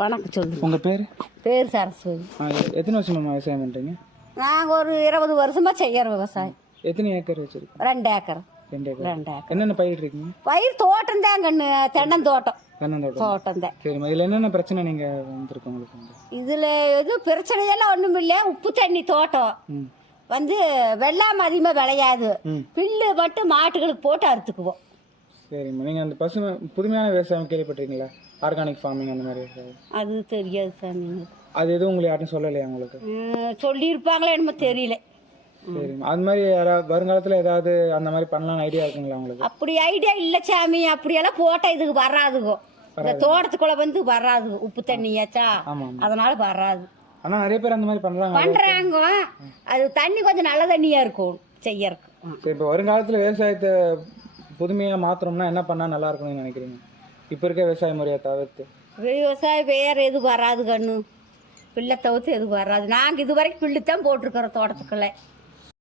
வணக்கம் சொல்லு. உங்கள் பேர்? பேர் சரஸ்வதி. எத்தனை வருஷமா விவசாயம் பண்ணுறீங்க? நாங்கள் ஒரு 20 வருஷமாக செய்கிற விவசாயம். எத்தனை ஏக்கர் வச்சுருக்கோம்? 2 ஏக்கர். 2 ஏக்கர். 2 ஏக்கர். என்னென்ன பயிர் இருக்கீங்க? பயிர் தோட்டம் தான் கண்ணு, தென்னந்தோட்டம். தோட்டம் தான். சரிம்மா, இதில் என்னென்ன பிரச்சனை நீங்கள் வந்துருக்கு உங்களுக்கு? இதில் எதுவும் பிரச்சனையெல்லாம் ஒன்றும் இல்லை. உப்பு தண்ணி தோட்டம் வந்து வெள்ளாமை அதிகமாக விளையாது. பில்லு மட்டும் மாட்டுகளுக்கு போட்டு அறுத்துக்குவோம். சரிம்மா, நீங்கள் அந்த புதுமையான விவசாயம் கேள்விப்பட்டிருக்கீங்களா? ஆர்கானிக் ஃபார்மிங் அந்த மாதிரி விவசாயம்? அது தெரியாது சாமி. அது எதுவும் உங்களுக்கு யாரும் சொல்லலையா உங்களுக்கு? சொல்லியிருப்பாங்களே என்னமோ தெரியல. சரிம்மா, அது மாதிரி யாராவது வருங்காலத்தில் ஏதாவது அந்த மாதிரி பண்ணலாம்னு ஐடியா இருக்குங்களா உங்களுக்கு? அப்படி ஐடியா இல்லை சாமி. அப்படியெல்லாம் போட்டால் இதுக்கு வராதுகோ. இந்த தோட்டத்துக்குள்ளே வந்து வராது. உப்பு தண்ணியாச்சா, அதனால வராது. ஆனால் நிறைய பேர் அந்த மாதிரி பண்ணுறாங்க. அது தண்ணி கொஞ்சம் நல்ல தண்ணியாக இருக்கும் செய்யறதுக்கு. சரி, இப்போ வருங்காலத்தில் விவசாயத்தை புதுமையாக மாற்றணும்னா என்ன பண்ணால் நல்லா இருக்கும்னு நினைக்கிறீங்க? இப்போ இருக்க விவசாய முறையை தவிர்த்து விவசாயம் வேறு எதுவும் வராது கண்ணு. பிள்ளை தவிர்த்து எதுவும் வராது. நாங்கள் இது வரைக்கும் பில்லு தான் போட்டிருக்கிறோம் தோட்டத்துக்குள்ளே.